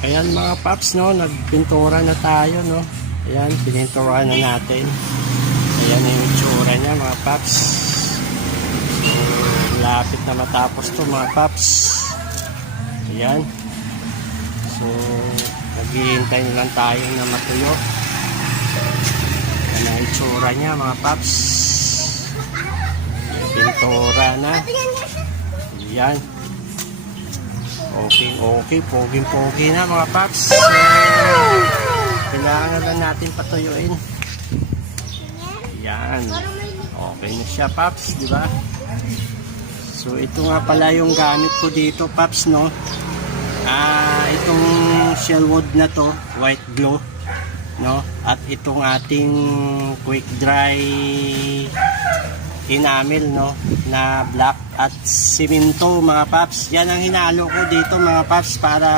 Ayan mga paps, no, nagpintura na tayo, no. Ayan, pinintura na natin. Ayan yung itsura niya mga paps. So, lapit na matapos to mga paps. Ayan. So, naghihintay na lang tayo na matuyo. Ayan ang itsura niya mga paps. Pintura na. Ayan. Okay, pogi na mga paps. Kailangan na natin patuyuin. Yan. Okay na siya paps, di ba? So ito nga pala yung gamit ko dito paps, no. Itong shellwood na to, white glow, no. At itong ating quick dry enamel, no, na black at simento mga paps. Yan ang hinalo ko dito mga paps para